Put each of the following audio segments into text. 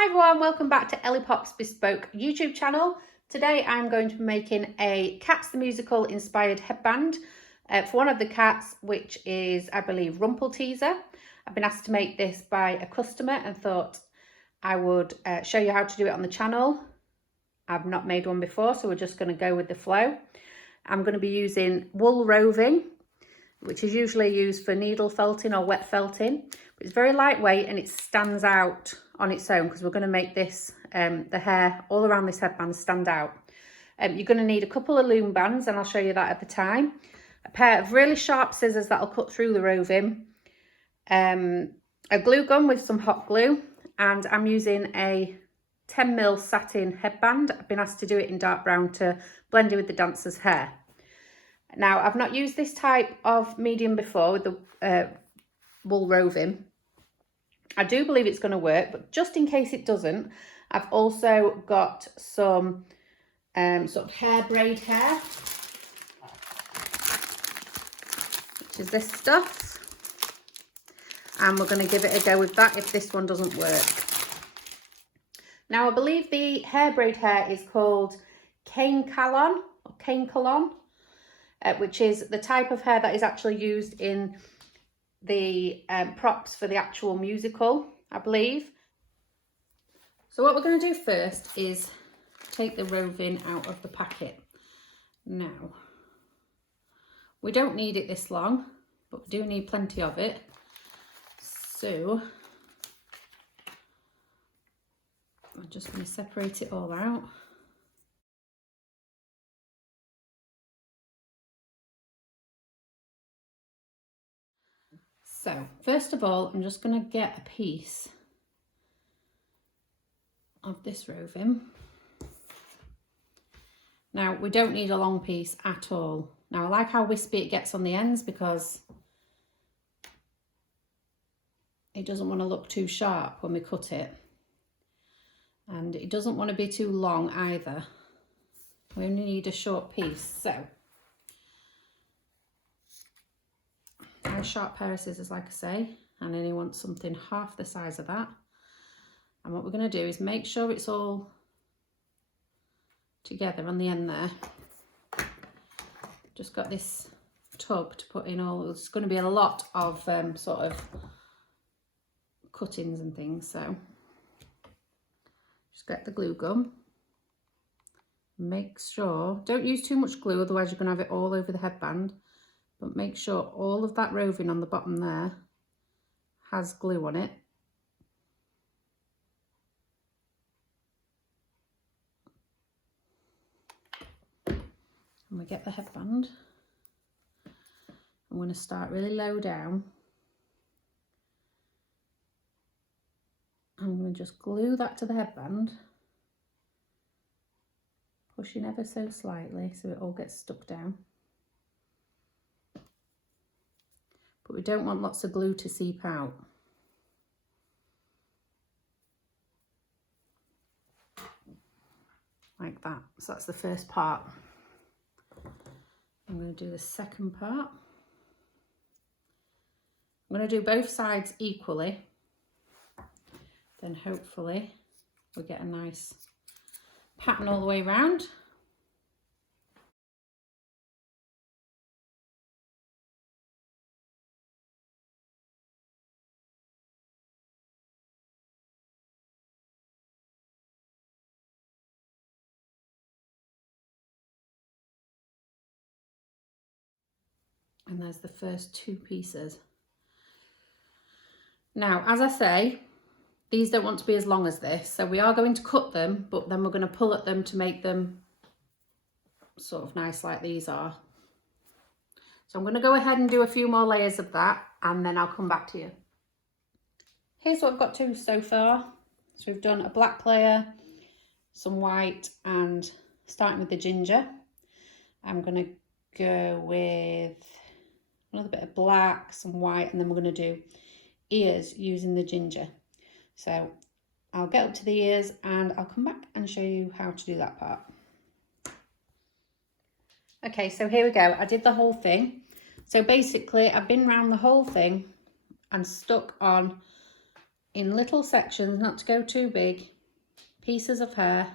Hi everyone, welcome back to Ellie Pop's Bespoke YouTube channel. Today I'm going to be making a Cats the Musical inspired headband for one of the cats, which is, I believe, Rumpelteazer. I've been asked to make this by a customer and thought I would show you how to do it on the channel. I've not made one before, so we're just going to go with the flow. I'm going to be using wool roving, which is usually used for needle felting or wet felting. But it's very lightweight and it stands out on its own because we're going to make this, the hair all around this headband stand out. You're going to need a couple of loom bands, and I'll show you that at the time. A pair of really sharp scissors that'll cut through the roving. A glue gun with some hot glue, and I'm using a 10mm satin headband. I've been asked to do it in dark brown to blend it with the dancer's hair. Now, I've not used this type of medium before with the wool roving. I do believe it's going to work, but just in case it doesn't, I've also got some sort of hair braid hair, which is this stuff. And we're going to give it a go with that if this one doesn't work. Now, I believe the hair braid hair is called cane calon, or cane calon. Which is the type of hair that is actually used in the props for the actual musical, I believe. So what we're going to do first is take the roving out of the packet. Now, we don't need it this long, but we do need plenty of it. So I'm just going to separate it all out. So, first of all, I'm just going to get a piece of this roving. Now, we don't need a long piece at all. Now, I like how wispy it gets on the ends because it doesn't want to look too sharp when we cut it. And it doesn't want to be too long either. We only need a short piece, so. A sharp pair of scissors, like I say, and then you want something half the size of that. And what we're going to do is make sure it's all together on the end there. Just got this tub to put in all. It's going to be a lot of sort of cuttings and things, so just get the glue gun. Make sure, don't use too much glue, otherwise you're going to have it all over the headband. But make sure all of that roving on the bottom there has glue on it. And we get the headband. I'm going to start really low down. I'm going to just glue that to the headband, pushing ever so slightly so it all gets stuck down. But we don't want lots of glue to seep out. Like that. So that's the first part. I'm going to do the second part. I'm going to do both sides equally. Then hopefully we'll get a nice pattern all the way around. And there's the first two pieces. Now, as I say, these don't want to be as long as this, so we are going to cut them, but then we're going to pull at them to make them sort of nice like these are. So I'm going to go ahead and do a few more layers of that, and then I'll come back to you. Here's what I've got to so far. So we've done a black layer, some white, and starting with the ginger. I'm going to go with another bit of black, some white, and then we're going to do ears using the ginger. So I'll get up to the ears and I'll come back and show you how to do that part. Okay, so here we go. I did the whole thing. So basically I've been around the whole thing and stuck on in little sections, not to go too big, pieces of hair,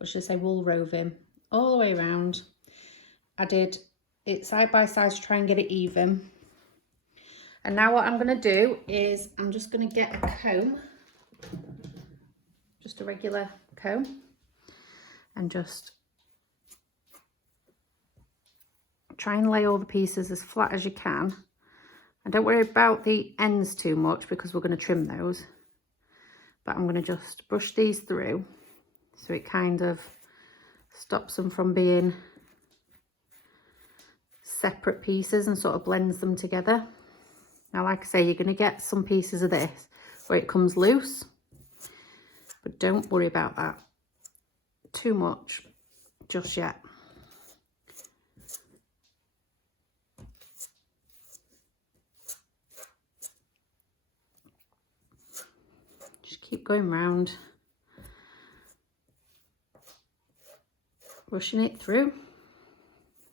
or should I say wool roving, all the way around. I did it side by side to try and get it even. And now what I'm going to do is I'm just going to get a comb, just a regular comb, and just try and lay all the pieces as flat as you can. And don't worry about the ends too much because we're going to trim those. But I'm going to just brush these through so it kind of stops them from being separate pieces and sort of blends them together. Now, like I say, you're going to get some pieces of this where it comes loose, but don't worry about that too much just yet. Just keep going round, brushing it through.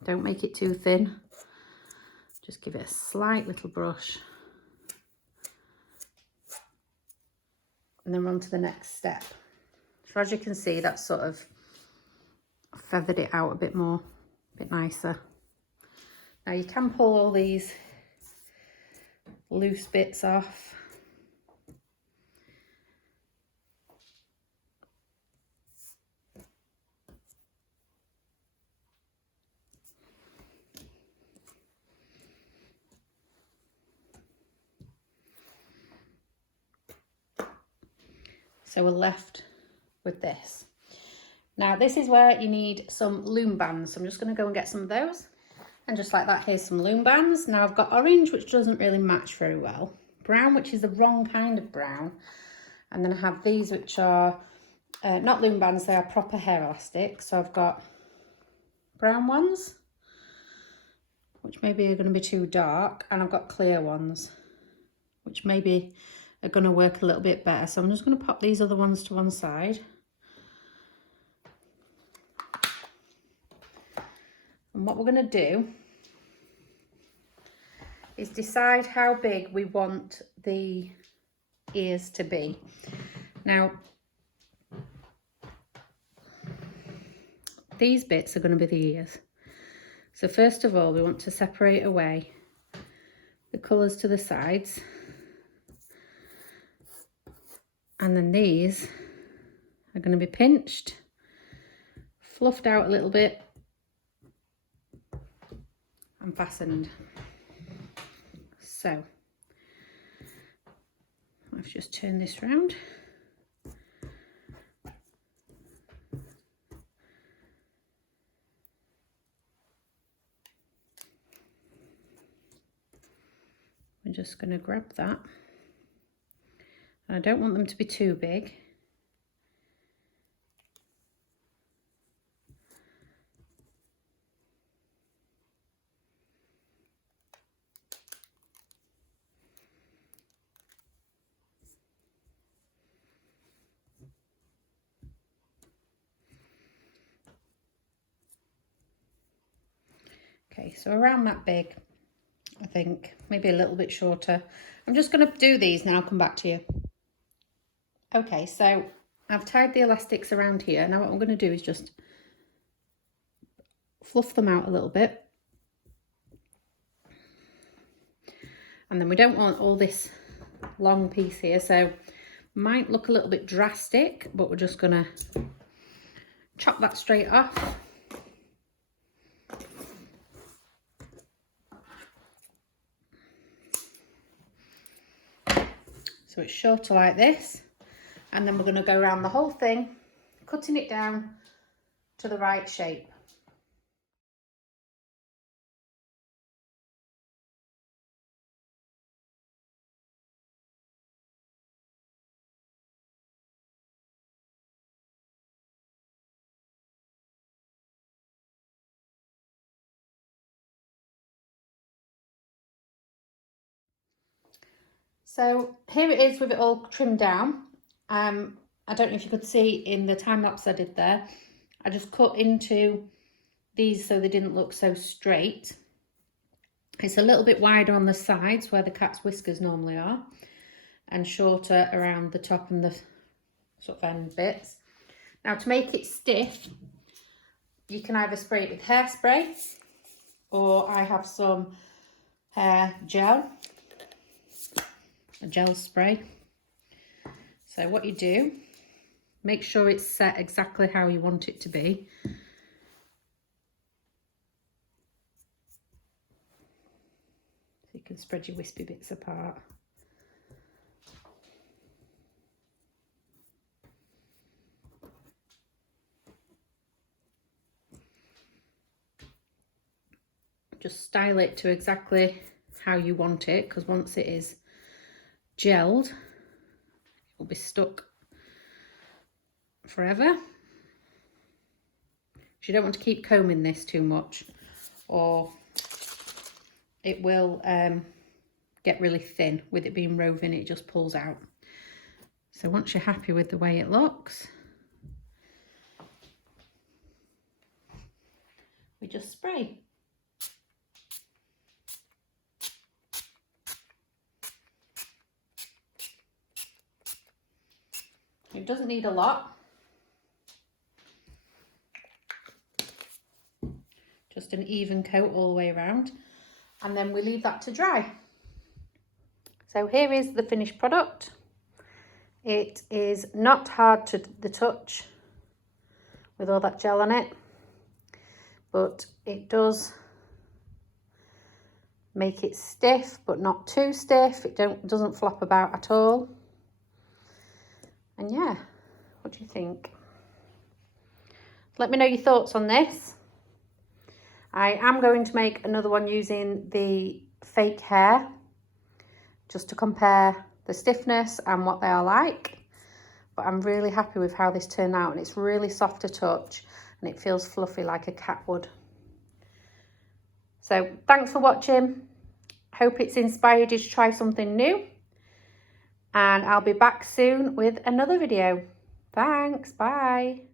Don't make it too thin. Just give it a slight little brush. And then we're on to the next step. So as you can see, that's sort of feathered it out a bit more, a bit nicer. Now you can pull all these loose bits off. So we're left with this. Now this is where you need some loom bands. So I'm just going to go and get some of those. And just like that, here's some loom bands. Now I've got orange, which doesn't really match very well. Brown, which is the wrong kind of brown. And then I have these, which are not loom bands, they are proper hair elastic. So I've got brown ones, which maybe are going to be too dark. And I've got clear ones, which maybe are going to work a little bit better. So I'm just going to pop these other ones to one side. And what we're going to do is decide how big we want the ears to be. Now, these bits are going to be the ears. So first of all, we want to separate away the colours to the sides. And then these are going to be pinched, fluffed out a little bit, and fastened. So let's just turn this round. We're just going to grab that. And I don't want them to be too big. Okay, so around that big, I think, maybe a little bit shorter. I'm just going to do these now, I'll come back to you. Okay, so I've tied the elastics around here. Now what I'm going to do is just fluff them out a little bit. And then we don't want all this long piece here, so might look a little bit drastic, but we're just going to chop that straight off. So it's shorter like this. And then we're going to go around the whole thing, cutting it down to the right shape. So here it is with it all trimmed down. I don't know if you could see in the time lapse I did there, I just cut into these so they didn't look so straight. It's a little bit wider on the sides where the cat's whiskers normally are. and shorter around the top and the sort of end bits. Now to make it stiff, you can either spray it with hairspray, or I have some hair gel, a gel spray. So what you do, make sure it's set exactly how you want it to be. So you can spread your wispy bits apart. Just style it to exactly how you want it, because once it is gelled, it will be stuck forever. So you don't want to keep combing this too much, or it will get really thin. With it being woven, it just pulls out. So once you're happy with the way it looks, we just spray. It doesn't need a lot. Just an even coat all the way around. And then we leave that to dry. So here is the finished product. It is not hard to the touch with all that gel on it, but it does make it stiff, but not too stiff. It doesn't flop about at all. And yeah, what do you think? Let me know your thoughts on this. I am going to make another one using the fake hair, just to compare the stiffness and what they are like. But I'm really happy with how this turned out, and it's really soft to touch and it feels fluffy like a cat would. So thanks for watching. Hope it's inspired you to try something new. And I'll be back soon with another video. Thanks, bye.